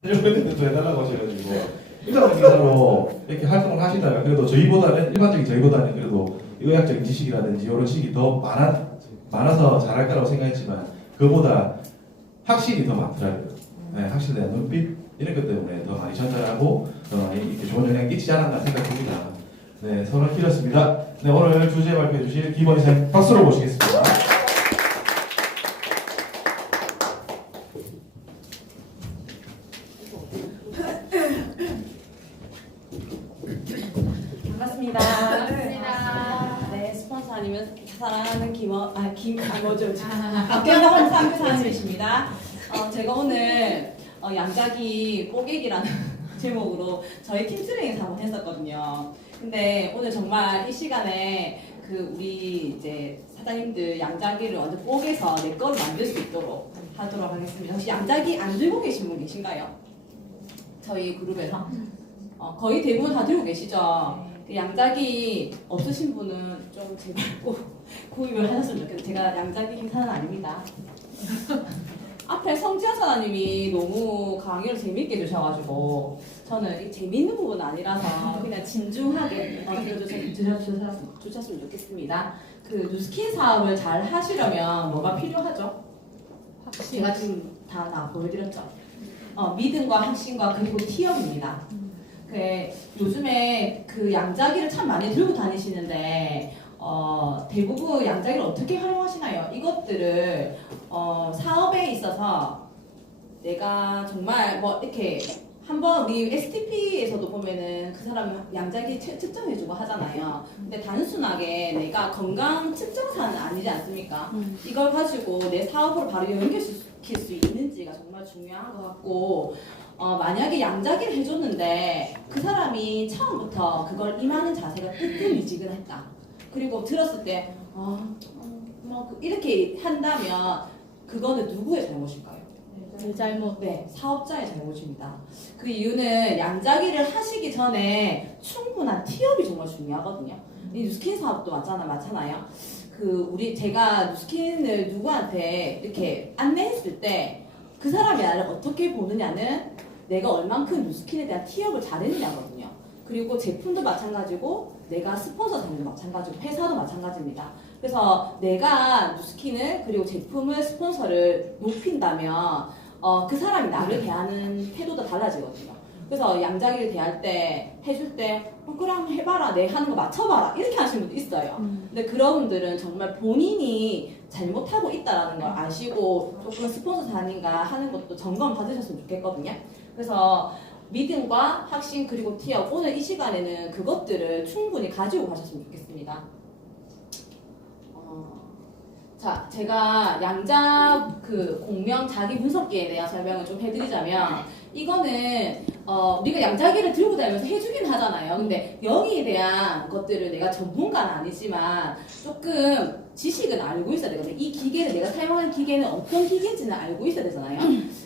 또 해달라고 하셔가지고 일반 기사로 이렇게 활동을 하시다가 그래도 저희보다는 일반적인 저희보다는 그래도 의학적인 지식이라든지 이런 식이 더 많아서 잘할 거라고 생각했지만 그보다 확실히 더 많더라고요. 네, 확실히 대한 눈빛 이런 것 때문에 더 많이 전달하고 더 많이 이렇게 좋은 영향을 끼치지 않았나 생각합니다. 네, 서로 길었습니다. 네, 오늘 주제 발표해 주실 김원희 쌤 박수로 모시겠습니다. 반갑습니다. 네, 스폰서 아니면 사랑하는 김어죠. 박경원 상교사님이십니다. 제가 오늘 양자기 뽀개기라는 제목으로 저희 팀 트레이닝 한번 했었거든요. 근데 오늘 정말 이 시간에 우리 이제 사장님들 양자기를 완전 뽀개서 내 거로 만들 수 있도록 하도록 하겠습니다. 혹시 양자기 안 들고 계신 분 계신가요? 저희 그룹에서? 거의 대부분 다 들고 계시죠? 그 양자기 없으신 분은 좀 제발 꼭 구입을 하셨으면 좋겠어요. 제가 양자기 행사는 아닙니다. 앞에 성지아 사장님이 너무 강의를 재밌게 해주셔가지고 저는 재밌는 부분은 아니라서 그냥 진중하게 들어주셨으면 좋겠습니다. 그 누스킨 사업을 잘 하시려면 뭐가 필요하죠? 제가 지금 다 보여드렸죠? 믿음과 확신과 그리고 티업입니다. 요즘에 그 양자기를 참 많이 들고 다니시는데 대부분 양자기를 어떻게 활용하시나요? 이것들을 사업에 있어서 내가 정말 뭐 이렇게 한번 우리 STP에서도 보면은 그 사람 양자기 측정해주고 하잖아요. 근데 단순하게 내가 건강 측정사는 아니지 않습니까? 이걸 가지고 내 사업으로 바로 연결시킬 수 있는지가 정말 중요한 것 같고 만약에 양자기를 해줬는데 그 사람이 처음부터 그걸 임하는 자세가 뜨뜻미지근했다. 그리고 들었을 때 이렇게 한다면 그거는 누구의 잘못일까요? 제 잘못. 네, 사업자의 잘못입니다. 그 이유는 양자기를 하시기 전에 충분한 티업이 정말 중요하거든요. 이 누스킨 사업도 맞잖아요. 제가 누스킨을 누구한테 이렇게 안내했을 때 그 사람이 나를 어떻게 보느냐는 내가 얼만큼 누스킨에 대한 티업을 잘했느냐거든요. 그리고 제품도 마찬가지고 내가 스폰서 되는 마찬가지고 회사도 마찬가지입니다. 그래서 내가 누스킨을 그리고 제품을 스폰서를 높인다면 그 사람이 나를 대하는 태도도 달라지거든요. 그래서 양자기를 대할 때 해줄 때 그래 한번 해봐라 내 하는 거 맞춰봐라 이렇게 하시는 분도 있어요. 근데 그런 분들은 정말 본인이 잘못하고 있다는 걸 아시고 조금 스폰서 다닌가 하는 것도 점검 받으셨으면 좋겠거든요. 그래서 믿음과 확신 그리고 티업 오늘 이 시간에는 그것들을 충분히 가지고 가셨으면 좋겠습니다. 자, 제가 양자 공명 자기 분석기에 대한 설명을 좀 해드리자면 이거는 우리가 양자기를 들고 다니면서 해주긴 하잖아요. 근데 여기에 대한 것들을 내가 전문가는 아니지만 조금 지식은 알고 있어야 되거든요. 이 기계를 내가 사용하는 기계는 어떤 기계인지는 알고 있어야 되잖아요.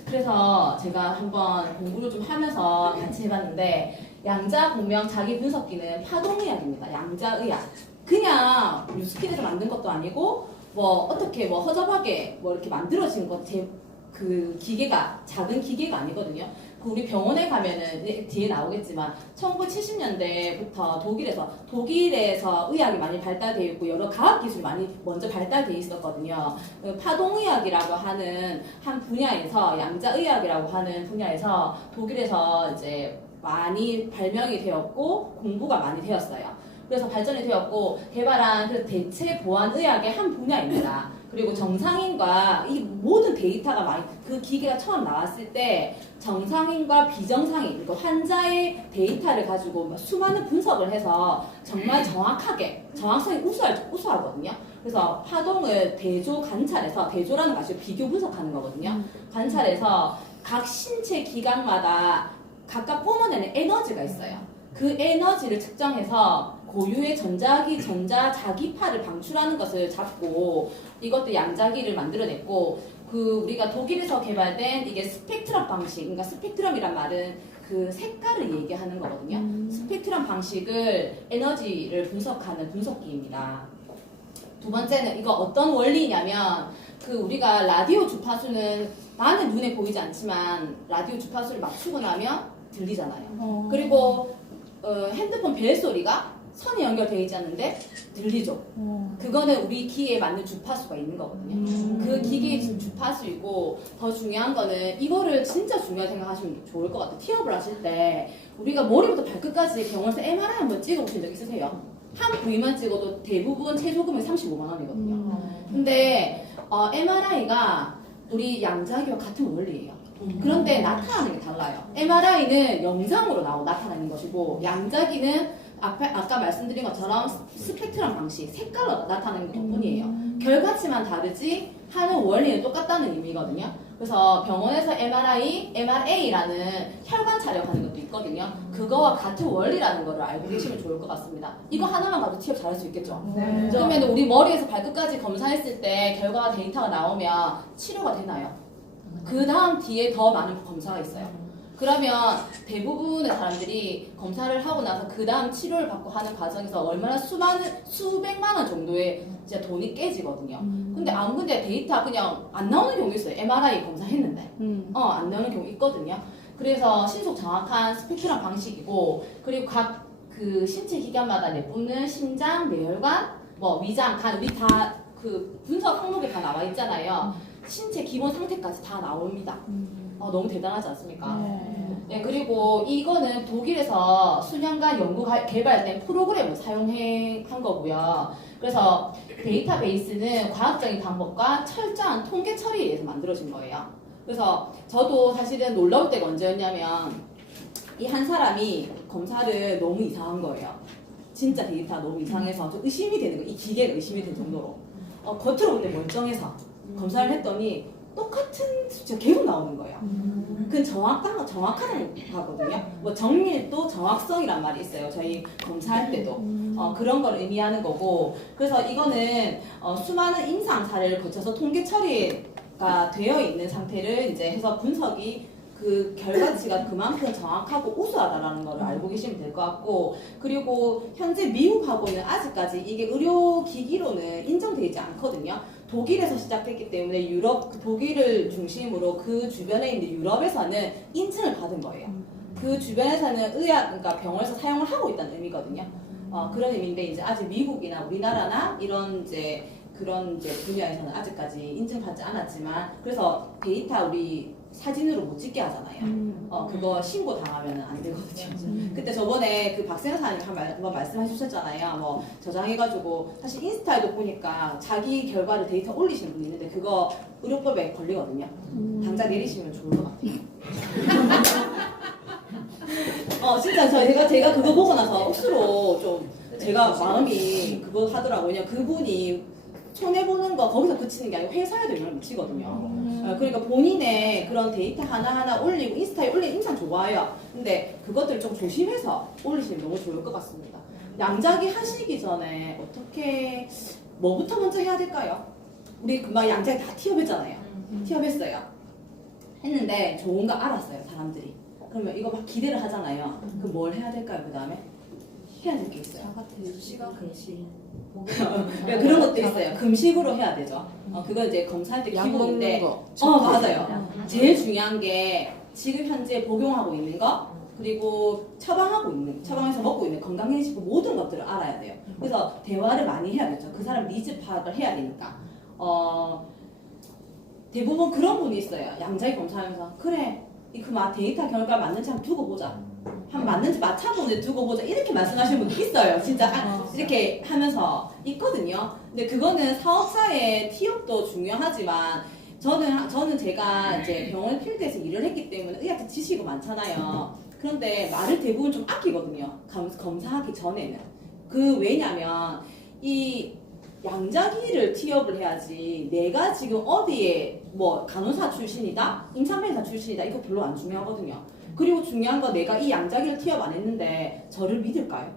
그래서 제가 한번 공부를 좀 하면서 같이 해봤는데 양자 공명 자기 분석기는 파동의학입니다. 양자의학. 그냥 뉴스킨에서 만든 것도 아니고 어떻게 허접하게 이렇게 만들어진 그 기계가 작은 기계가 아니거든요. 우리 병원에 가면은 뒤에 나오겠지만 1970년대부터 독일에서 의학이 많이 발달되어 있고 여러 과학 기술이 많이 먼저 발달되어 있었거든요. 파동의학이라고 하는 한 분야에서 양자의학이라고 하는 분야에서 독일에서 이제 많이 발명이 되었고 공부가 많이 되었어요. 그래서 발전이 되었고 개발한 대체 보안 의학의 한 분야입니다. 그리고 정상인과 이 모든 데이터가 그 기계가 처음 나왔을 때 정상인과 비정상인 그리고 환자의 데이터를 가지고 수많은 분석을 해서 정말 정확성이 우수하거든요. 그래서 파동을 대조 관찰해서 대조라는 것이 비교 분석하는 거거든요. 관찰해서 각 신체 기관마다 각각 뿜어내는 에너지가 있어요. 그 에너지를 측정해서 고유의 전자자기파를 방출하는 것을 잡고 이것도 양자기를 만들어냈고 우리가 독일에서 개발된 이게 스펙트럼 방식, 그러니까 스펙트럼이란 말은 그 색깔을 얘기하는 거거든요. 스펙트럼 방식을 에너지를 분석하는 분석기입니다. 두 번째는 이거 어떤 원리냐면 우리가 라디오 주파수는 나는 눈에 보이지 않지만 라디오 주파수를 맞추고 나면 들리잖아요. 그리고 핸드폰 벨 소리가 선이 연결되어 있지 않는데 들리죠. 그거는 우리 귀에 맞는 주파수가 있는 거거든요. 그 기계의 주파수이고, 더 중요한 거는 이거를 진짜 중요하게 생각하시면 좋을 것 같아요. 티업을 하실 때 우리가 머리부터 발끝까지 병원에서 MRI 한번 찍어보신 적 있으세요? 한 부위만 찍어도 대부분 최저금액 35만 원이거든요. 근데 MRI가 우리 양자기와 같은 원리예요. 그런데 나타나는 게 달라요. MRI는 영상으로 나타나는 것이고, 양자기는 아까 말씀드린 것처럼 스펙트럼 방식, 색깔로 나타나는 것 뿐이에요. 결과치만 다르지 하는 원리는 똑같다는 의미거든요. 그래서 병원에서 MRA라는 혈관 촬영하는 것도 있거든요. 그거와 같은 원리라는 거를 알고 계시면 좋을 것 같습니다. 이거 하나만 봐도 취업 잘할 수 있겠죠? 네. 그러면 우리 머리에서 발끝까지 검사했을 때 결과가 데이터가 나오면 치료가 되나요? 그 다음 뒤에 더 많은 검사가 있어요. 그러면 대부분의 사람들이 검사를 하고 나서 그 다음 치료를 받고 하는 과정에서 얼마나 수백만 원 정도의 진짜 돈이 깨지거든요. 근데 데이터 그냥 안 나오는 경우 있어요. MRI 검사했는데. 안 나오는 경우 있거든요. 그래서 신속 정확한 스펙트럼 방식이고, 그리고 각 그 신체 기관마다 내뿜는 심장, 뇌혈관, 뭐 위장, 간, 우리 다 그 분석 항목에 다 나와 있잖아요. 신체 기본 상태까지 다 나옵니다. 너무 대단하지 않습니까? 네, 그리고 이거는 독일에서 수년간 연구 개발된 프로그램을 사용한 거고요. 그래서 데이터베이스는 과학적인 방법과 철저한 통계 처리에 의해서 만들어진 거예요. 그래서 저도 사실은 놀라울 때가 언제였냐면, 이 한 사람이 검사를 너무 이상한 거예요. 진짜 데이터 너무 이상해서 좀 의심이 되는 거예요. 이 기계가 의심이 될 정도로. 겉으로 보는데 멀쩡해서 검사를 했더니 똑같은 수치가 계속 나오는 거예요. 그건 정확하다는 거거든요. 뭐 정밀도 정확성이란 말이 있어요. 저희 검사할 때도 그런 걸 의미하는 거고, 그래서 이거는 수많은 임상 사례를 거쳐서 통계 처리가 되어 있는 상태를 이제 해서 분석이 그 결과치가 그만큼 정확하고 우수하다라는 걸 알고 계시면 될 것 같고, 그리고 현재 미국하고는 아직까지 이게 의료기기로는 인정되지 않거든요. 독일에서 시작됐기 때문에 독일을 중심으로 그 주변에 있는 유럽에서는 인증을 받은 거예요. 그 주변에서는 그러니까 병원에서 사용을 하고 있다는 의미거든요. 그런 의미인데, 이제 아직 미국이나 우리나라나 그런 분야에서는 아직까지 인증받지 않았지만, 그래서 데이터 우리 사진으로 못 찍게 하잖아요. 그거 신고 당하면 안 되거든요. 그때 저번에 그 박세현 사장님 한번 말씀해 주셨잖아요. 뭐 저장해가지고, 사실 인스타에도 보니까 자기 결과를 데이터 올리시는 분이 있는데 그거 의료법에 걸리거든요. 당장 내리시면 좋을 것 같아요. 진짜 제가 그거 보고 나서 억수로 좀 제가 마음이 그거 하더라고요. 그냥 그분이 손해보는 거 거기서 그치는 게 아니고 회사에도 영향을 미치거든요. 그러니까 본인의 그런 데이터 하나하나 올리고 인스타에 올리는 인상 좋아요. 근데 그것들 좀 조심해서 올리시면 너무 좋을 것 같습니다. 양자기 하시기 전에 뭐부터 먼저 해야 될까요? 우리 금방 양자기 다 티업했잖아요. 티업했어요. 했는데 좋은 거 알았어요, 사람들이. 그러면 이거 막 기대를 하잖아요. 그럼 뭘 해야 될까요, 그 다음에? 해야 될 게 있어요. 시간 금시. 그런 것도 있어요. 금식으로 해야 되죠. 그건 이제 검사할 때 기본인데. 맞아요. 제일 중요한 게 지금 현재 복용하고 있는 거, 그리고 처방해서 먹고 있는 건강기능식품 모든 것들을 알아야 돼요. 그래서 대화를 많이 해야겠죠. 그 사람 니즈 파악을 해야 되니까. 대부분 그런 분이 있어요. 양자기 검사하면서 그래, 데이터 결과 맞는지 한번 두고 보자. 맞는지 맞춰보는데 두고 보자. 이렇게 말씀하시는 분도 있어요. 진짜 이렇게 하면서 있거든요. 근데 그거는 사업자의 티업도 중요하지만, 저는 제가 이제 병원 필드에서 일을 했기 때문에 의학적 지식이 많잖아요. 그런데 말을 대부분 좀 아끼거든요. 검사하기 전에는. 왜냐면 이 양자기를 티업을 해야지, 내가 지금 어디에 뭐 간호사 출신이다, 임상병사 출신이다, 이거 별로 안 중요하거든요. 그리고 중요한 건 내가 이 양자기를 티업 안 했는데 저를 믿을까요?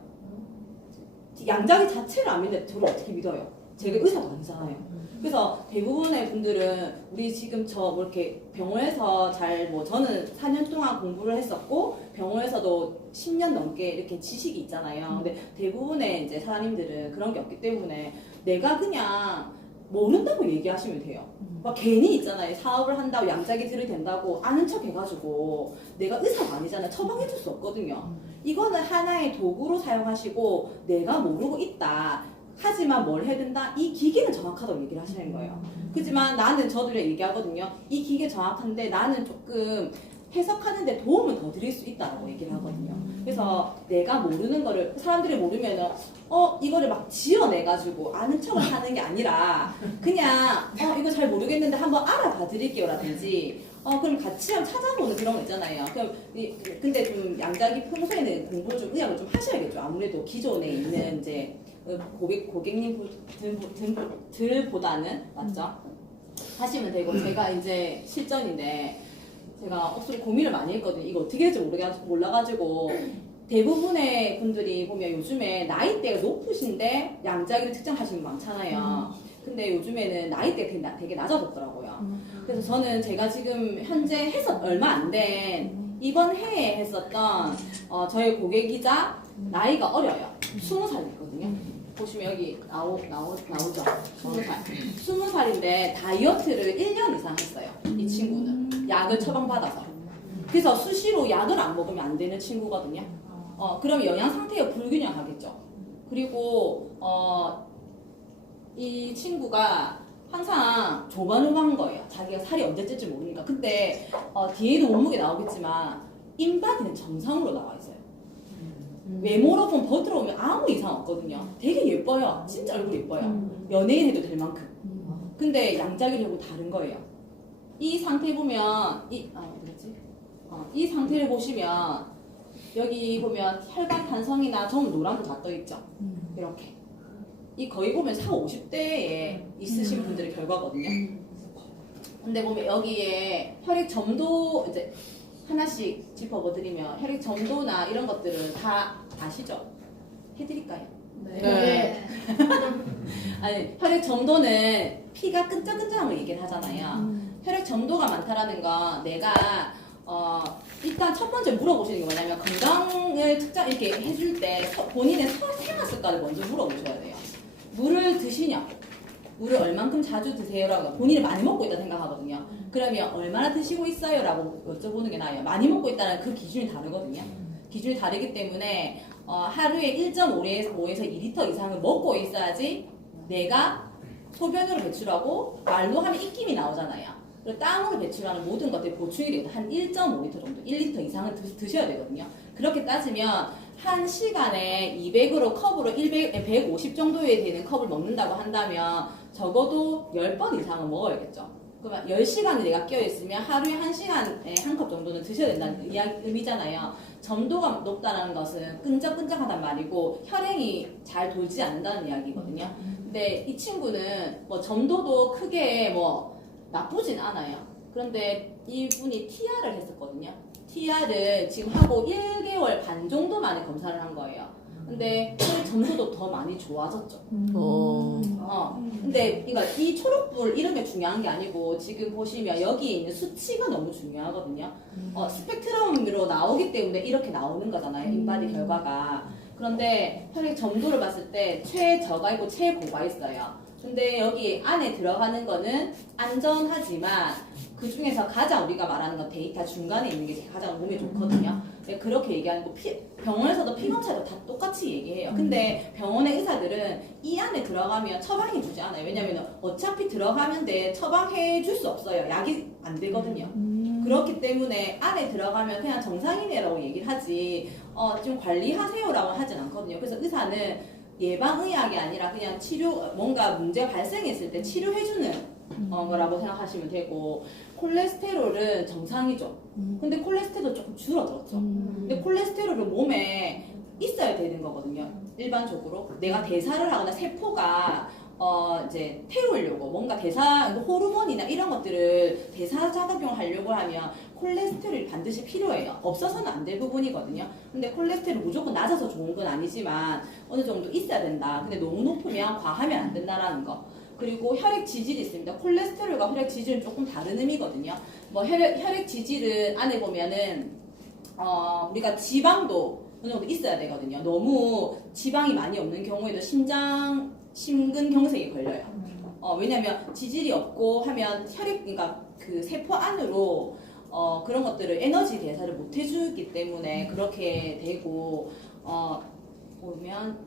양자기 자체를 안 믿는데 저를 어떻게 믿어요? 제가 의사도 아니잖아요. 그래서 대부분의 분들은 우리 지금 이렇게 병원에서 저는 4년 동안 공부를 했었고 병원에서도 10년 넘게 이렇게 지식이 있잖아요. 근데 대부분의 이제 사람님들은 그런 게 없기 때문에 내가 그냥 모른다고 얘기하시면 돼요. 막 괜히 있잖아요. 사업을 한다고 양자기 들이댄다고 아는 척 해가지고 내가 의사가 아니잖아요. 처방해줄 수 없거든요. 이거는 하나의 도구로 사용하시고 내가 모르고 있다. 하지만 뭘 해야 된다? 이 기계는 정확하다고 얘기를 하시는 거예요. 그렇지만 나는 저도 얘기하거든요. 이 기계 정확한데 나는 조금 해석하는데 도움을 더 드릴 수 있다고 얘기를 하거든요. 그래서 내가 모르는 거를 사람들이 모르면은 이거를 막 지어내가지고 아는 척을 하는 게 아니라 그냥 이거 잘 모르겠는데 한번 알아봐 드릴게요라든지 그럼 같이 한번 찾아보는 그런 거 있잖아요. 근데 좀 양자기 평소에는 공부를 좀 의학을 좀 하셔야겠죠. 아무래도 기존에 있는 이제 고객님들보다는 맞죠? 하시면 되고 제가 이제 실전인데 제가 억수로 고민을 많이 했거든요. 이거 어떻게 할지 몰라가지고 대부분의 분들이 보면 요즘에 나이대가 높으신데 양자기를 측정하시는 분 많잖아요. 근데 요즘에는 나이대가 되게 낮아졌더라고요. 그래서 저는 제가 지금 현재 해서 얼마 안 된 이번 해에 했었던 저희 고객이자 나이가 어려요. 20살이거든요. 보시면 여기 나오죠? 20살. 20살인데 다이어트를 1년 이상 했어요. 이 친구는. 약을 처방받아서. 그래서 수시로 약을 안 먹으면 안 되는 친구거든요. 그럼 영양 상태가 불균형하겠죠. 그리고 이 친구가 항상 조바누바한 거예요. 자기가 살이 언제 찔지 모르니까. 근데 뒤에도 몸무게 나오겠지만 인바디는 정상으로 나와 있어요. 외모로 보면 버들어오면 아무 이상 없거든요. 되게 예뻐요. 진짜 얼굴 예뻐요. 연예인 해도 될 만큼. 근데 양자기를 하고 다른 거예요. 이 상태 보면 이 상태를 보시면 여기 보면 혈관 탄성이나 전부 노란도 다 떠 있죠. 이렇게 이 거의 보면 40, 50대에 있으신 분들의 결과거든요. 근데 보면 여기에 혈액 점도 이제 하나씩 짚어보드리면 혈액 점도나 이런 것들은 다 아시죠? 해드릴까요? 네. 아니 혈액 점도는 피가 끈적끈적한 걸 얘기를 하잖아요. 혈액 점도가 많다라는 건 내가 일단 첫 번째 물어보시는 게 뭐냐면 건강을 측정 이렇게 해줄 때 본인의 생활 습관을 먼저 물어보셔야 돼요. 물을 드시냐고. 물을 얼만큼 자주 드세요라고 본인이 많이 먹고 있다 생각하거든요. 그러면 얼마나 드시고 있어요라고 여쭤보는 게 나아요. 많이 먹고 있다는 그 기준이 다르거든요. 기준이 다르기 때문에 하루에 1.5에서 2리터 이상을 먹고 있어야지 내가 소변으로 배출하고 말로 하면 입김이 나오잖아요. 그리고 땀으로 배출하는 모든 것들이 보충이 되고 한 1.5리터 정도, 1리터 이상은 드셔야 되거든요. 그렇게 따지면 한 시간에 200으로 컵으로 150 정도에 되는 컵을 먹는다고 한다면 적어도 10번 이상은 먹어야겠죠. 그러면 10시간을 내가 깨어있으면 하루에 1시간에 한 컵 정도는 드셔야 된다는 의미잖아요. 점도가 높다는 것은 끈적끈적하단 말이고 혈행이 잘 돌지 않는다는 이야기거든요. 근데 이 친구는 뭐 점도도 크게 뭐 나쁘진 않아요. 그런데 이분이 TR을 했었거든요. TR을 지금 하고 1개월 반 정도 만에 검사를 한 거예요. 근데 혈액 점도도 더 많이 좋아졌죠. 근데 그러니까 이 초록불 이런 게 중요한 게 아니고 지금 보시면 여기에 있는 수치가 너무 중요하거든요. 스펙트럼으로 나오기 때문에 이렇게 나오는 거잖아요. 인바디 결과가. 그런데 혈액 점도를 봤을 때 최저가 있고 최고가 있어요. 근데 여기 안에 들어가는 거는 안전하지만 그 중에서 가장 우리가 말하는 건 데이터 중간에 있는 게 가장 몸에 좋거든요. 그렇게 얘기하는 거 병원에서도 피검사도 다 똑같이 얘기해요. 근데 병원의 의사들은 이 안에 들어가면 처방해 주지 않아요. 왜냐면 어차피 들어가면 처방해 줄 수 없어요. 약이 안 되거든요. 그렇기 때문에 안에 들어가면 그냥 정상이네라고 얘기를 하지 좀 관리하세요라고 하진 않거든요. 그래서 의사는 예방의학이 아니라 그냥 뭔가 문제가 발생했을 때 치료해주는 거라고 생각하시면 되고 콜레스테롤은 정상이죠. 근데 콜레스테롤도 조금 줄어들었죠. 근데 콜레스테롤은 몸에 있어야 되는 거거든요. 일반적으로 내가 대사를 하거나 세포가 이제 태우려고 뭔가 호르몬이나 이런 것들을 대사 작용을 하려고 하면 콜레스테롤이 반드시 필요해요. 없어서는 안 될 부분이거든요. 근데 콜레스테롤 무조건 낮아서 좋은 건 아니지만 어느 정도 있어야 된다. 근데 너무 높으면 과하면 안 된다라는 거. 그리고 혈액 지질이 있습니다. 콜레스테롤과 혈액 지질은 조금 다른 의미거든요. 뭐 혈액 지질은 안에 보면은 우리가 지방도 어느 정도 있어야 되거든요. 너무 지방이 많이 없는 경우에도 심근경색이 걸려요. 왜냐면 지질이 없고 하면 혈액, 그러니까 그 세포 안으로 그런 것들을 에너지 대사를 못 해주기 때문에 그렇게 되고, 보면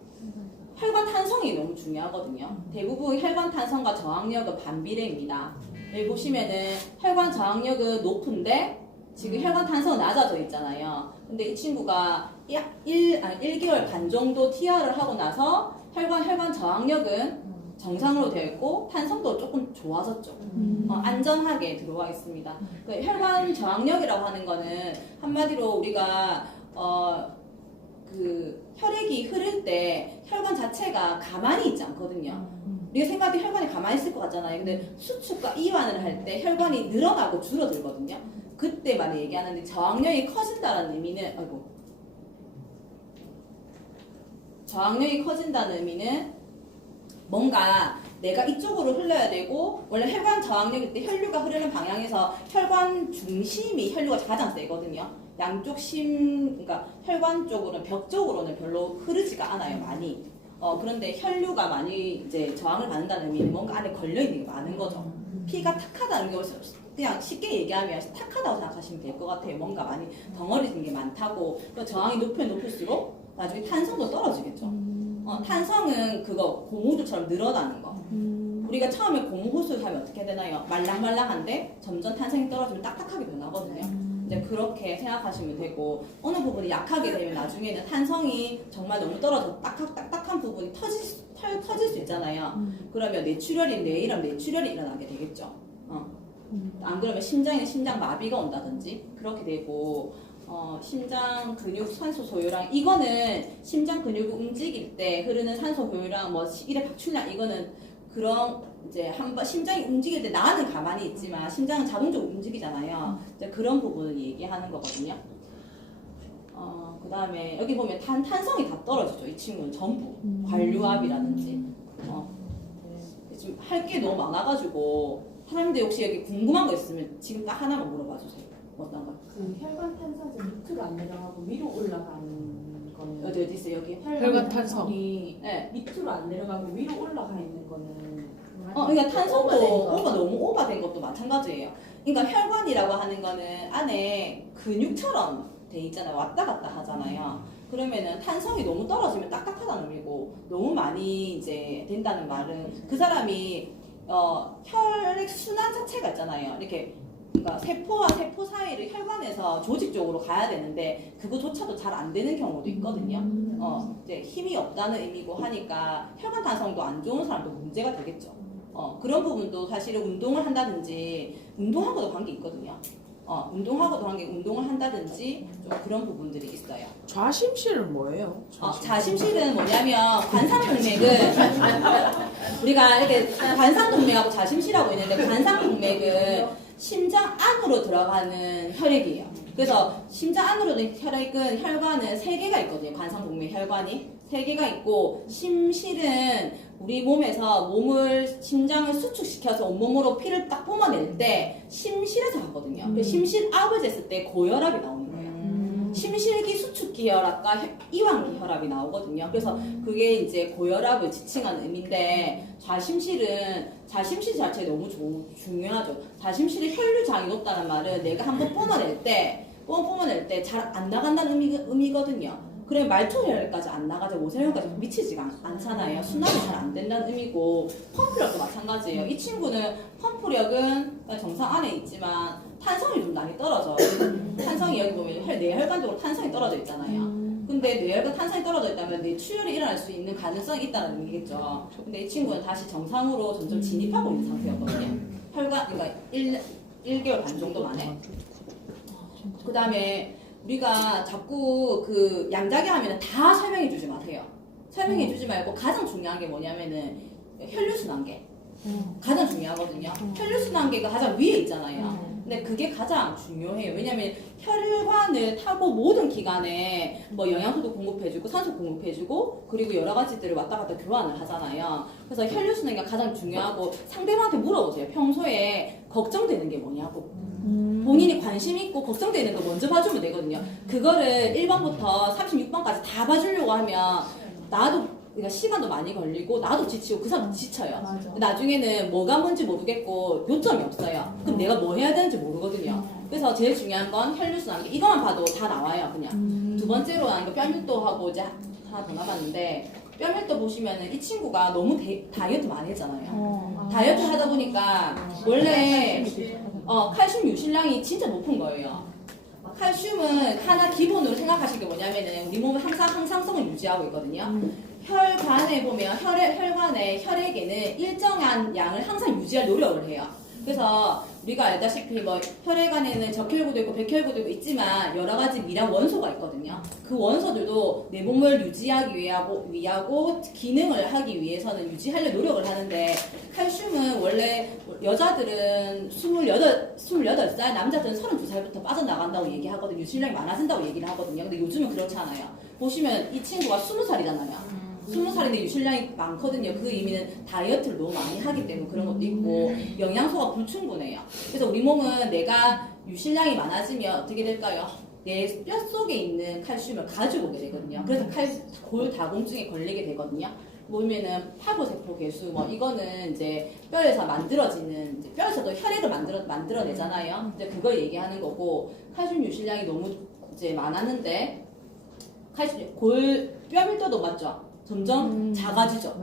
혈관 탄성이 너무 중요하거든요. 대부분 혈관 탄성과 저항력은 반비례입니다. 여기 보시면은 혈관 저항력은 높은데 지금 혈관 탄성은 낮아져 있잖아요. 근데 이 친구가 1개월 반 정도 TR을 하고 나서 혈관 저항력은 정상으로 되어 있고 탄성도 조금 좋아졌죠. 안전하게 들어와 있습니다. 그 혈관 저항력이라고 하는 거는 한마디로 우리가 그 혈액이 흐를 때 혈관 자체가 가만히 있지 않거든요. 우리가 생각할 때 혈관이 가만히 있을 것 같잖아요. 근데 수축과 이완을 할 때 혈관이 늘어나고 줄어들거든요. 그때 많이 얘기하는데 저항력이 커진다는 의미는 저항력이 커진다는 의미는 뭔가 내가 이쪽으로 흘러야 되고, 원래 혈관 저항력일 때 혈류가 흐르는 방향에서 혈관 중심이 혈류가 가장 세거든요. 양쪽 그러니까 혈관 쪽으로는 벽 쪽으로는 별로 흐르지가 않아요, 많이. 그런데 혈류가 많이 이제 저항을 받는다는 의미는 뭔가 안에 걸려 있는 게 많은 거죠. 피가 탁하다는 게 그냥 쉽게 얘기하면 탁하다고 생각하시면 될 것 같아요. 뭔가 많이 덩어리진 게 많다고. 저항이 높으면 높을수록 나중에 탄성도 떨어지겠죠. 탄성은 그거 고무줄처럼 늘어나는 거. 우리가 처음에 고무호수 하면 어떻게 되나요? 말랑말랑한데 점점 탄성이 떨어지면 딱딱하게 변하거든요. 이제 그렇게 생각하시면 되고, 어느 부분이 약하게 되면 나중에는 탄성이 정말 너무 떨어져 딱딱한 부분이 터질 수 있잖아요. 그러면 뇌출혈이 일어나게 되겠죠. 안 그러면 심장 마비가 온다든지 그렇게 되고, 심장 근육 산소 소요량, 이거는 심장 근육을 움직일 때 흐르는 산소 소요량, 일회 박출량, 이거는 그런 이제 한번 심장이 움직일 때 나는 가만히 있지만 심장은 자동적으로 움직이잖아요. 이제 그런 부분을 얘기하는 거거든요. 그 다음에 여기 보면 탄성이 다 떨어지죠. 이 친구는 전부 관류압이라든지. 지금 할 게 너무 많아가지고 사람들 혹시 여기 궁금한 거 있으면 지금 딱 하나만 물어봐 주세요. 어떤 거? 그 혈관 탄성이 밑으로 안 내려가고 위로 올라가는 거는 어디 있어요? 여기? 혈관 탄성이 네. 밑으로 안 내려가고 위로 올라가 있는 거는 그러니까 탄성도 오버된 거. 너무 오버된 것도 마찬가지예요. 그러니까 혈관이라고 하는 거는 안에 근육처럼 돼 있잖아요. 왔다 갔다 하잖아요. 그러면은 탄성이 너무 떨어지면 딱딱하다는 의미고, 너무 많이 이제 된다는 말은 그 사람이 혈액 순환 자체가 있잖아요. 이렇게 그러니까 세포와 세포 사이를 혈관에서 조직적으로 가야 되는데 그거조차도 잘 안 되는 경우도 있거든요. 이제 힘이 없다는 의미고 하니까 혈관 탄성도 안 좋은 사람도 문제가 되겠죠. 그런 부분도 사실은 운동을 한다든지, 운동하고도 관계 있거든요. 운동을 한다든지 좀 그런 부분들이 있어요. 좌심실은 뭐예요? 좌심실은 뭐냐면 관상동맥은 우리가 이렇게 관상동맥하고 좌심실하고 있는데, 관상동맥은 심장 안으로 들어가는 혈액이에요. 그래서 심장 안으로 들어가는 혈액은 혈관은 3개가 있거든요. 관상동맥 혈관이 3개가 있고, 심실은 우리 몸에서 심장을 수축시켜서 온몸으로 피를 딱 뿜어낼 때 심실에서 하거든요. 그래서 심실압을 쟀을 때 고혈압이 나오는 거예요. 심실기 수축기 혈압과 이완기 혈압이 나오거든요. 그래서 그게 이제 고혈압을 지칭하는 의미인데, 좌심실 자체 너무 중요하죠. 좌심실에 혈류장이 높다는 말은 내가 한번 뿜어낼 때 잘 안 나간다는 의미거든요. 그래 말초혈까지 안 나가죠. 모세혈까지 미치지가 않잖아요. 순환이 잘 안 된다는 의미고, 펌프력도 마찬가지예요. 이 친구는 펌프력은 정상 안에 있지만 탄성이 좀 많이 떨어져. 탄성이 여기 보면 뇌혈관적으로 탄성이 떨어져 있잖아요. 근데 뇌혈관 탄성이 떨어져 있다면 뇌출혈이 일어날 수 있는 가능성이 있다는 의미겠죠. 근데 이 친구는 다시 정상으로 점점 진입하고 있는 상태였거든요. 그러니까 1개월 반 정도 만에. 그 다음에 우리가 자꾸 그 양자기 하면은 다 설명해 주지 마세요. 설명해 주지 말고 가장 중요한 게 뭐냐면은 혈류순환계. 가장 중요하거든요. 혈류순환계가 가장 위에 있잖아요. 근데 그게 가장 중요해요. 왜냐면 혈관을 타고 모든 기간에 영양소도 공급해주고 산소 공급해주고 그리고 여러 가지들을 왔다 갔다 교환을 하잖아요. 그래서 혈류순환계가 가장 중요하고, 상대방한테 물어보세요. 평소에 걱정되는 게 뭐냐고. 본인이 관심 있고 걱정되는 거 먼저 봐주면 되거든요. 그거를 1번부터 36번까지 다 봐주려고 하면 나도 그러니까 시간도 많이 걸리고 나도 지치고 그 사람도 지쳐요. 맞아. 나중에는 뭐가 뭔지 모르겠고 요점이 없어요. 그럼 내가 뭐 해야 되는지 모르거든요. 그래서 제일 중요한 건 혈류순환. 이거만 봐도 다 나와요, 그냥. 두 번째로 하는 거 뼈밀도하고 이제 하나 더 남았는데 뼈밀도 보시면은 이 친구가 너무 다이어트 많이 했잖아요. 다이어트 하다 보니까 원래 칼슘 유실량이 진짜 높은 거예요. 칼슘은 하나 기본으로 생각하실 게 뭐냐면은 우리 몸은 항상 항상성을 유지하고 있거든요. 혈관에 보면 혈관의 혈액에는 일정한 양을 항상 유지할 노력을 해요. 그래서 우리가 알다시피 뭐 혈액안에는 적혈구도 있고 백혈구도 있지만 여러 가지 미량 원소가 있거든요. 그 원소들도 내 몸을 유지하기 위하고 기능을 하기 위해서는 유지하려 노력을 하는데 칼슘은 원래 여자들은 28살, 남자들은 32살부터 빠져나간다고 얘기하거든요. 유실량이 많아진다고 얘기를 하거든요. 근데 요즘은 그렇지 않아요. 보시면 이 친구가 20살이잖아요. 20살인데 유실량이 많거든요. 그 의미는 다이어트를 너무 많이 하기 때문에 그런 것도 있고 영양소가 불충분해요. 그래서 우리 몸은 내가 유실량이 많아지면 어떻게 될까요? 내 뼈 속에 있는 칼슘을 가지고 오게 되거든요. 그래서 골다공증에 걸리게 되거든요. 보면은 파고세포 개수 뭐 이거는 이제 뼈에서 만들어지는 이제 뼈에서도 혈액을 만들어내잖아요. 이제 그걸 얘기하는 거고 칼슘 유실량이 너무 이제 많았는데 뼈밀도도 맞죠? 점점 작아지죠.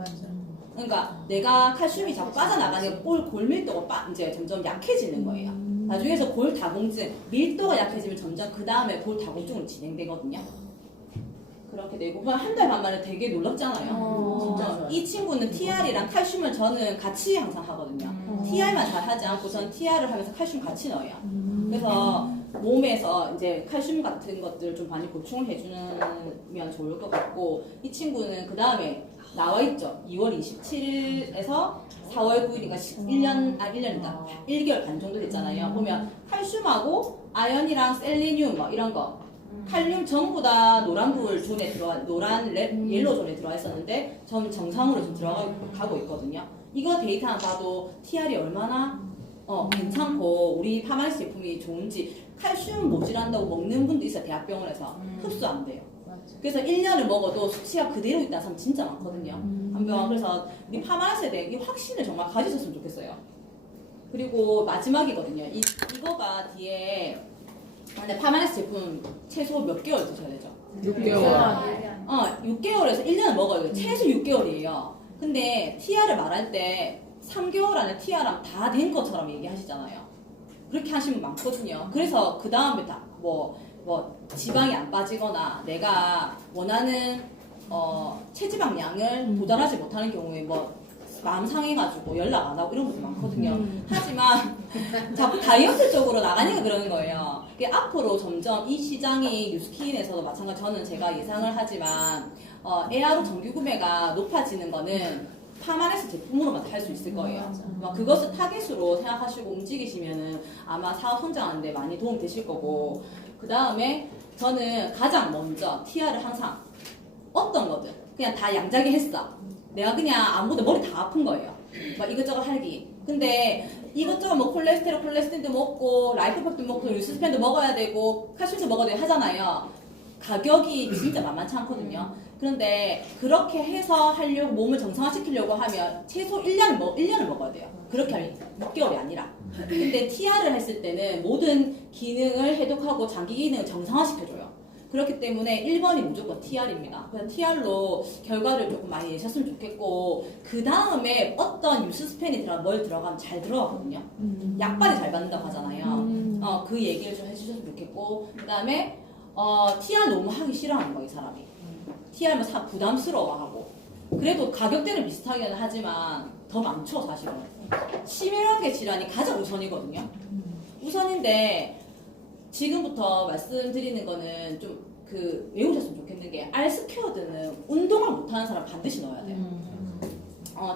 그러니까 내가 칼슘이 자꾸 빠져나가니까 골밀도가 이제 점점 약해지는 거예요. 나중에서 골다공증, 밀도가 약해지면 점점 그 다음에 골다공증으로 진행되거든요. 그렇게 되고 한 달 반 만에 되게 놀랍잖아요. 진짜 이 친구는 TR이랑 칼슘을 저는 같이 항상 하거든요. TR만 잘 하지 않고 저는 TR을 하면서 칼슘 같이 넣어요. 그래서 몸에서 이제 칼슘 같은 것들 좀 많이 보충을 해주면 좋을 것 같고 이 친구는 그 다음에 나와 있죠. 2월 27일에서 4월 9일이니까 1개월 반 정도 됐잖아요. 보면 칼슘하고 아연이랑 셀레늄 뭐 이런 거 칼륨 전부 다 노란불 존에 옐로 존에 들어가 있었는데 전 정상으로 좀 들어가고 있거든요. 이거 데이터만 봐도 TR이 얼마나 괜찮고 우리 파마리스 제품이 좋은지 칼슘 모질한다고 먹는 분도 있어요. 대학병원에서 흡수 안 돼요. 그래서 1년을 먹어도 수치가 그대로 있다는 사람 진짜 많거든요. 한병 그래서 우리 파마리스에 대한 이 확신을 정말 가지셨으면 좋겠어요. 그리고 마지막이거든요. 이거가 뒤에 근데 파마리스 제품 최소 몇 개월 드셔야 되죠? 6개월. 6개월에서 1년을 먹어야 돼요. 최소 6개월이에요. 근데 TR을 말할 때 3개월 안에 TR랑 다 된 것처럼 얘기하시잖아요. 그렇게 하시면 많거든요. 그래서 그 다음에 뭐 지방이 안 빠지거나 내가 원하는 체지방량을 도달하지 못하는 경우에 뭐 마음 상해가지고 연락 안 하고 이런 것도 많거든요. 하지만 자꾸 다이어트 쪽으로 나가니까 그러는 거예요. 앞으로 점점 이 시장이 뉴스킨에서도 마찬가지 저는 제가 예상을 하지만 에아로 정규 구매가 높아지는 거는 파마레스 제품으로만 할 수 있을 거예요. 그것을 타겟으로 생각하시고 움직이시면은 아마 사업 성장하는데 많이 도움 되실 거고 그 다음에 저는 가장 먼저 TR을 항상 어떤 거든 그냥 다 양자기 했어. 내가 그냥 아무것도 머리 다 아픈 거예요. 막 이것저것 할기. 근데 이것저것 뭐 콜레스테린도 먹고 라이프팩도 먹고 유스펜도 먹어야 되고 칼슘도 먹어야 되고 하잖아요. 가격이 진짜 만만치 않거든요. 그런데 그렇게 해서 하려고 몸을 정상화시키려고 하면 최소 1년을 먹어야 돼요. 그렇게 하면 6개월이 아니라. 근데 TR을 했을 때는 모든 기능을 해독하고 장기 기능을 정상화시켜줘요. 그렇기 때문에 1번이 무조건 TR입니다. 그래서 TR로 결과를 조금 많이 내셨으면 좋겠고 그 다음에 어떤 유스스펜이 뭘 들어가면 잘 들어가거든요. 약발이 잘 받는다고 하잖아요. 그 얘기를 좀 해주셨으면 좋겠고 그 다음에 TR 너무 하기 싫어하는 거예요, 이 사람이. TR면 부담스러워하고 그래도 가격대는 비슷하기는 하지만 더 많죠, 사실은. 심혈관계 질환이 가장 우선이거든요. 우선인데 지금부터 말씀드리는 거는 좀 외우셨으면 좋겠는 게 알스퀘어드는 운동을 못하는 사람 반드시 넣어야 돼요.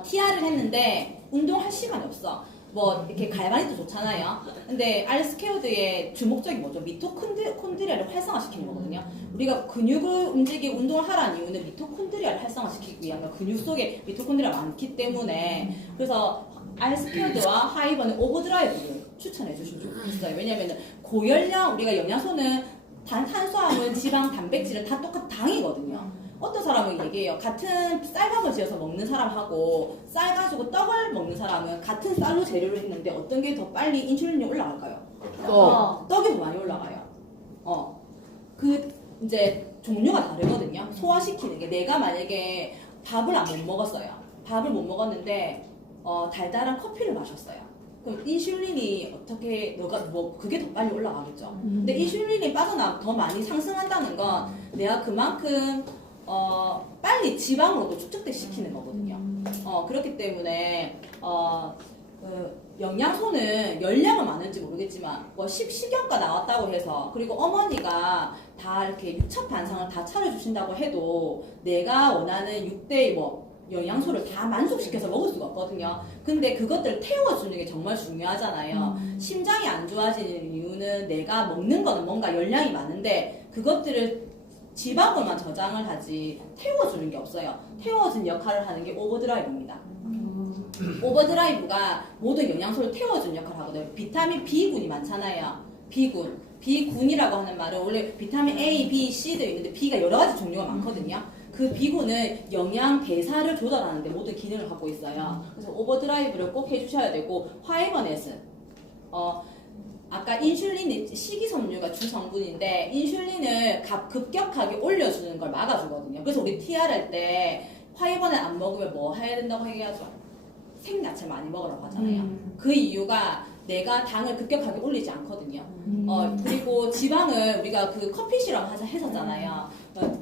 TR을 했는데 운동할 시간이 없어. 뭐 이렇게 갈바니도 좋잖아요. 근데 알스퀘어드의 주목적인 뭐죠? 미토콘드리아를 활성화시키는 거거든요. 우리가 근육을 움직이고 운동을 하라는 이유는 미토콘드리아를 활성화시키기 위한 거. 근육 속에 미토콘드리아가 많기 때문에 그래서 알스퀘어드와 하이버는 오버드라이브를 추천해 주시면 좋겠어요. 왜냐면 고열량 우리가 영양소는 탄수화물, 지방, 단백질은 다 똑같은 당이거든요. 어떤 사람은 얘기해요. 같은 쌀밥을 지어서 먹는 사람하고 쌀 가지고 떡을 먹는 사람은 같은 쌀로 재료를 했는데 어떤 게 더 빨리 인슐린이 올라갈까요? 떡이 더 많이 올라가요. 그 이제 종류가 다르거든요. 소화시키는 게 내가 만약에 밥을 못 먹었어요. 밥을 못 먹었는데 달달한 커피를 마셨어요. 그럼 인슐린이 어떻게 그게 더 빨리 올라가겠죠. 근데 인슐린이 더 많이 상승한다는 건 내가 그만큼 빨리 지방으로도 축적돼 시키는 거거든요. 그렇기 때문에 영양소는 열량은 많은지 모르겠지만 뭐 식용과 나왔다고 해서 그리고 어머니가 다 이렇게 육첩 반상을 다 차려주신다고 해도 내가 원하는 6대 영양소를 다 만족시켜서 먹을 수가 없거든요. 근데 그것들을 태워주는 게 정말 중요하잖아요. 심장이 안 좋아지는 이유는 내가 먹는 거는 뭔가 열량이 많은데 그것들을 지방으로만 저장을 하지 태워주는 게 없어요. 태워준 역할을 하는 게 오버드라이브입니다. 오버드라이브가 모든 영양소를 태워주는 역할을 하거든요. 비타민 B군이 많잖아요. B군이라고 하는 말은 원래 비타민 A, B, C도 있는데 B가 여러 가지 종류가 많거든요. 그 B군은 영양 대사를 조절하는 데 모든 기능을 갖고 있어요. 그래서 오버드라이브를 꼭 해주셔야 되고 화이버넷은 아까 인슐린이 식이섬유가 주성분인데 인슐린을 급격하게 올려주는 걸 막아주거든요. 그래서 우리 TR 할 때 화이버넷 안 먹으면 뭐 해야 된다고 얘기하죠? 생야채 많이 먹으라고 하잖아요. 그 이유가 내가 당을 급격하게 올리지 않거든요. 그리고 지방을 우리가 그 커피 시럽 했었잖아요.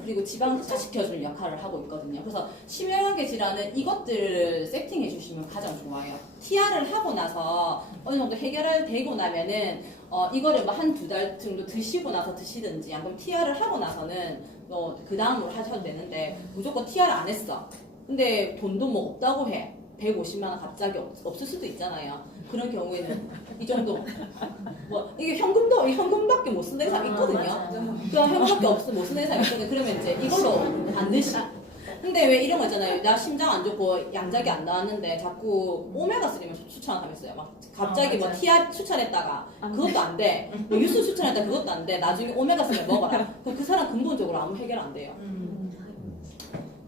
그리고 지방을 흡착시켜주는 역할을 하고 있거든요. 그래서 심혈관계 질환은 이것들을 세팅해 주시면 가장 좋아요. TR을 하고 나서 어느 정도 해결되고 나면은 이거를 뭐 한 2달 정도 드시고 나서 드시든지 아니면 TR을 하고 나서는 그 다음으로 하셔도 되는데 무조건 TR 안 했어. 근데 돈도 뭐 없다고 해. 150만 원 갑자기 없을 수도 있잖아요. 그런 경우에는 이 정도 이게 현금밖에 못 쓰는 사람 있거든요. 그럼 현금밖에 못 쓰는 사람 있거든요. 그러면 이제 이걸로 반드시. 근데 왜 이런 거 있잖아요. 나 심장 안 좋고 양작이 안 나왔는데 자꾸 오메가3만 추천하면서요. 막 갑자기 뭐 TR 추천했다가 그것도 안 돼. 뭐 유수 추천했다가 그것도 안 돼. 나중에 오메가3 먹어라. 그럼 그 사람 근본적으로 아무 해결 안 돼요.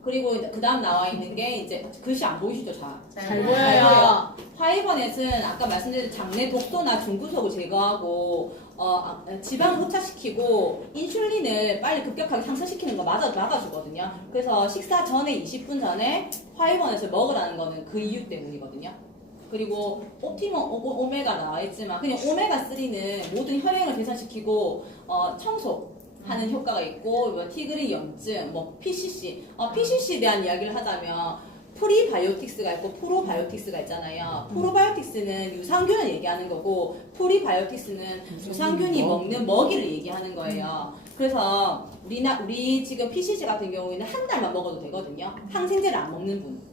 그리고 이제 그 다음 나와 있는 게 이제 글씨 안 보이시죠? 잘 보여요. 화이버넷은 아까 말씀드린 장내 독소나 중구석을 제거하고 지방을 흡착시키고 인슐린을 빨리 급격하게 상승시키는 거 막아주거든요. 그래서 식사 전에 20분 전에 화이버넷을 먹으라는 거는 그 이유 때문이거든요. 그리고 옵티멈 오메가 나와 있지만 그냥 오메가3는 모든 혈행을 개선시키고 청소 하는 효과가 있고 티그린 염증, PCC, PCC에 대한 이야기를 하자면 프리바이오틱스가 있고 프로바이오틱스가 있잖아요. 프로바이오틱스는 유산균을 얘기하는 거고 프리바이오틱스는 유산균이 먹는 먹이를 얘기하는 거예요. 그래서 우리 지금 PCC 같은 경우에는 한 달만 먹어도 되거든요. 항생제를 안 먹는 분.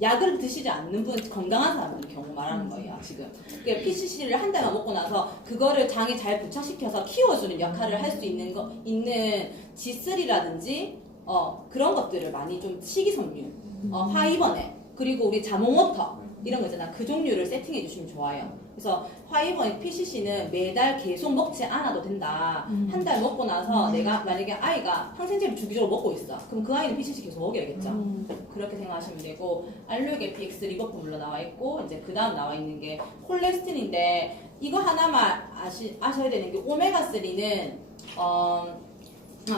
약을 드시지 않는 분, 건강한 사람들 경우 말하는 거예요, 지금. 그러니까 PCC를 한 달만 먹고 나서 그거를 장에 잘 부착시켜서 키워주는 역할을 할 수 있는 G3라든지, 그런 것들을 많이 좀 식이섬유, 화이버넷, 그리고 우리 자몽워터, 이런 거 있잖아. 그 종류를 세팅해 주시면 좋아요. 그래서 화이버넷 PCC는 매달 계속 먹지 않아도 된다. 한 달 먹고 나서 내가 만약에 아이가 항생제를 주기적으로 먹고 있어. 그럼 그 아이는 PCC 계속 먹여야겠죠. 그렇게 생각하시면 되고 알로에게 PX 리버포물로 나와 있고 이제 그 다음 나와 있는 게 콜레스테린인데 이거 하나만 아셔야 되는 게 오메가3는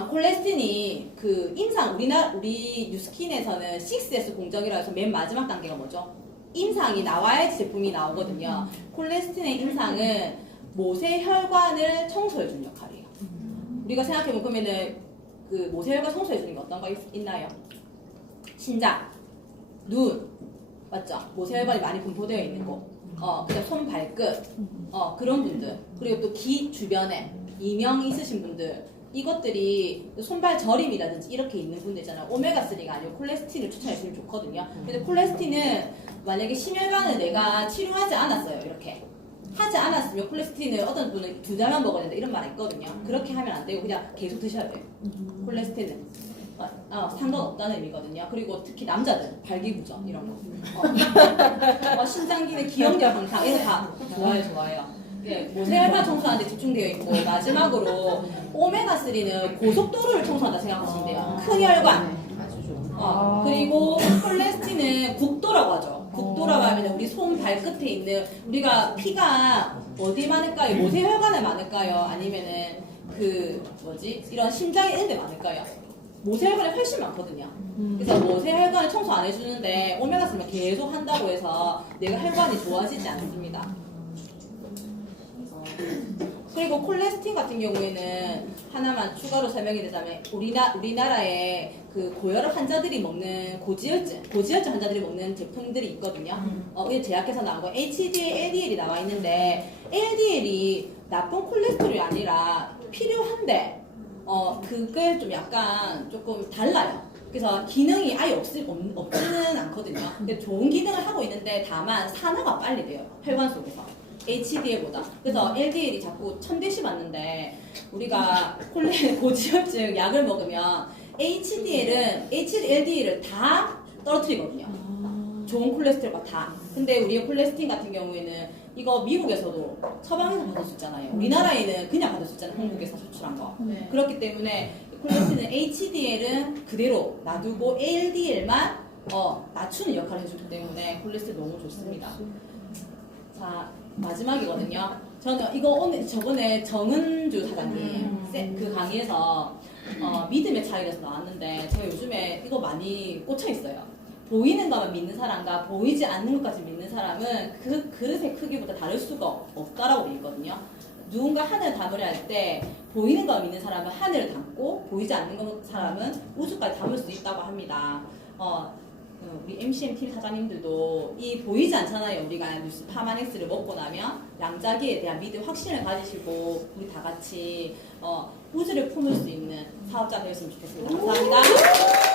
콜레스틴이 그 임상 우리 뉴스킨에서는 6S 공정이라 해서 맨 마지막 단계가 뭐죠? 임상이 나와야지 제품이 나오거든요. 콜레스틴의 임상은 모세혈관을 청소해주는 역할이에요. 우리가 생각해보면 그러면은 그 모세혈관 청소해주는 게 어떤 거 있나요? 심장, 눈, 맞죠? 모세혈관이 많이 분포되어 있는 곳. 그냥 손, 발끝, 그런 분들. 그리고 또 귀 주변에 이명 있으신 분들. 이것들이 손발 저림이라든지 이렇게 있는 분들 있잖아요. 오메가3가 아니고 콜레스틴을 추천해주면 좋거든요. 근데 콜레스틴은 만약에 심혈관을 내가 치료하지 않았어요. 이렇게. 하지 않았으면 콜레스틴을 어떤 분은 2달만 먹어야 된다 이런 말이 있거든요. 그렇게 하면 안 되고 그냥 계속 드셔야 돼요. 콜레스틴은. 상관없다는 의미거든요. 그리고 특히 남자들, 발기부전 이런 거. 심장 기능, 기억력 향상 이런 거 다 좋아요. 네, 모세혈관 청소하는 데 집중되어 있고 마지막으로 오메가3는 고속도로를 청소한다 생각하시면 돼요. 큰 혈관, 그리고 콜레스틴은 국도라고 하죠. 국도라고 하면 우리 손 발끝에 있는 우리가 피가 어디 많을까요? 모세혈관에 많을까요? 아니면은 그 뭐지 이런 심장에 있는 데 많을까요? 모세혈관이 훨씬 많거든요. 그래서 모세혈관을 청소 안 해주는데 오메가3을 계속 한다고 해서 내가 혈관이 좋아지지 않습니다. 그리고 콜레스틴 같은 경우에는 하나만 추가로 설명이 되자면 우리나라에 그 고혈압 환자들이 먹는 고지혈증 환자들이 먹는 제품들이 있거든요. 이게 제약회사 나온 거 HDL, LDL이 나와 있는데 LDL이 나쁜 콜레스테롤이 아니라 필요한데 그게 좀 약간 조금 달라요. 그래서 기능이 아예 없지는 않거든요. 근데 좋은 기능을 하고 있는데 다만 산화가 빨리 돼요. 혈관 속에서. HDL보다. 그래서 LDL이 자꾸 1000대씩 맞는데 우리가 고지혈증 약을 먹으면 LDL을 다 떨어뜨리거든요. 좋은 콜레스테롤과 다. 근데 우리의 콜레스틴 같은 경우에는 이거 미국에서도 처방에서 받을 수 있잖아요. 우리나라에는 그냥 받을 수 있잖아요. 한국에서 수출한 거. 네. 그렇기 때문에 콜레스틴은 HDL은 그대로 놔두고 LDL만 낮추는 역할을 해주기 때문에 콜레스테롤 너무 좋습니다. 자, 마지막이거든요. 저는 이거 저번에 정은주 사장님 그 강의에서 믿음의 차이에서 나왔는데 제가 요즘에 이거 많이 꽂혀 있어요. 보이는 것만 믿는 사람과 보이지 않는 것까지 믿는 사람은 그 그릇의 크기보다 다를 수가 없다라고 되어 있거든요. 누군가 하늘을 담으려 할 때 보이는 것만 믿는 사람은 하늘을 담고 보이지 않는 사람은 우주까지 담을 수 있다고 합니다. 우리 MCM 팀 사장님들도 이 보이지 않잖아요. 우리가 뉴스 파마넥스를 먹고 나면 양자기에 대한 믿음 확신을 가지시고 우리 다 같이 우주를 품을 수 있는 사업자 되었으면 좋겠습니다. 감사합니다.